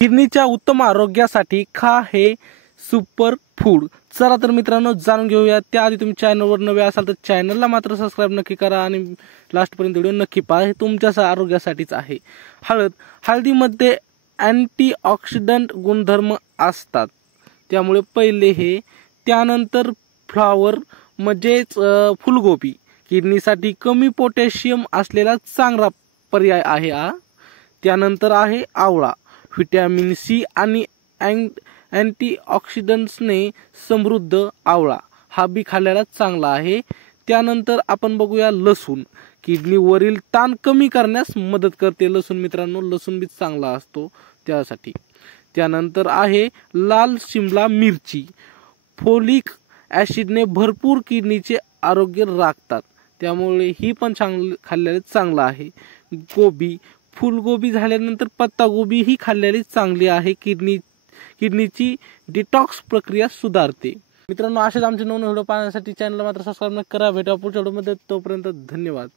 किडनीच्या उत्तम आरोग्यासाठी खा हे सुपर फूड। चला तर मित्रांनो जाणून घेऊया। त्याआधी तुम्ही चॅनलवर नवे असाल तर चॅनलला मात्र सबस्क्राइब नक्की करा आणि लास्टपर्यंत व्हिडिओ नक्की पहा। हे तुमच्या आरोग्यासाठीच आहे। हळदीमध्ये अँटीऑक्सिडंट गुणधर्म असतात, त्यामुळे पहिले हे। त्यानंतर फ्लावर म्हणजेच फुलगोबी किडनीसाठी कमी पोटॅशियम असलेला चांगला पर्याय आहे हा। त्यानंतर आहे आवळा, व्हिटॅमिन सी आणि अँटीऑक्सिडंट्सने समृद्ध आवळा हा बी खाल्ल्याला चांगला आहे। त्यानंतर आपण बघूया लसूण, किडनीवरील ताण कमी करण्यास मदत करते लसूण। मित्रांनो लसूण बी चांगला असतो त्यासाठी। त्यानंतर आहे लाल शिमला मिरची, फोलिक ॲसिडने भरपूर किडनीचे आरोग्य राखतात, त्यामुळे ही पण खाल्ल्याने चांगला आहे। गोबी, फुलगोबी झाल्यानंतर पत्तागोबी ही खाल्ल्याने चांगली आहे। किडनीची डिटॉक्स प्रक्रिया सुधारते। मित्रांनो असेच आमचे नवीन व्हिडिओ पाहण्यासाठी चॅनलला मात्र सबस्क्राइब करा। भेटूया पुढच्या व्हिडिओमध्ये, तोपर्यंत धन्यवाद।